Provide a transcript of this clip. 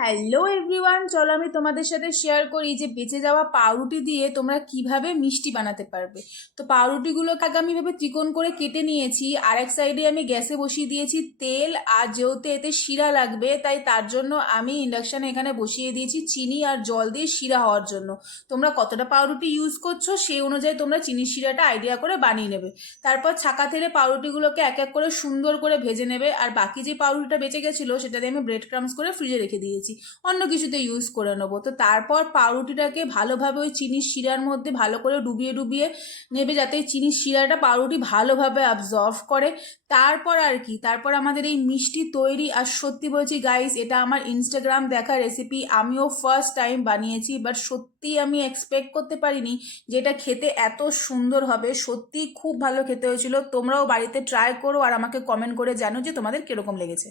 Hello everyone, চলো আমি তোমাদের সাথে শেয়ার করি যে বেঁচে যাওয়া পাউরুটি দিয়ে তোমরা কিভাবে মিষ্টি বানাতে পারবে। তো পাউরুটিগুলোকে আগে আমি এভাবে ত্রিকোণ করে কেটে নিয়েছি, আর এক সাইডে আমি গ্যাসে বসিয়ে দিয়েছি তেল। আর যেহেতু এতে শিরা লাগবে তাই তার জন্য আমি ইন্ডাকশানে এখানে বসিয়ে দিয়েছি চিনি আর জল দিয়ে শিরা হওয়ার জন্য। তোমরা কতটা পাউরুটি ইউজ করছো সেই অনুযায়ী তোমরা চিনির শিরাটা আইডিয়া করে বানিয়ে নেবে। তারপর ছাকা তেলে পাউরুটিগুলোকে এক এক করে সুন্দর করে ভেজে নেবে, আর বাকি যে পাউরুটিটা বেঁচে গেছিলো সেটা দিয়ে আমি ব্রেড ক্রামস করে ফ্রিজে রেখে দিয়েছি, অন্য কিছুতে ইউজ করে নেবো। তো তারপর পাউরুটিটাকে ভালোভাবে ওই চিনির শিরার মধ্যে ভালো করে ডুবিয়ে ডুবিয়ে নেবে, যাতে চিনির শিরাটা পাউরুটি ভালোভাবে অ্যাবজর্ভ করে। তারপর আর কি, তারপর আমাদের এই মিষ্টি তৈরি। আর সত্যি বলছি গাইস, এটা আমার ইনস্টাগ্রাম দেখা রেসিপি, আমিও ফার্স্ট টাইম বানিয়েছি, বাট সত্যি আমি এক্সপেক্ট করতে পারিনি যে এটা খেতে এত সুন্দর হবে। সত্যি খুব ভালো খেতে হয়েছিল। তোমরাও বাড়িতে ট্রাই করো আর আমাকে কমেন্ট করে জানো যে তোমাদের কিরকম লেগেছে।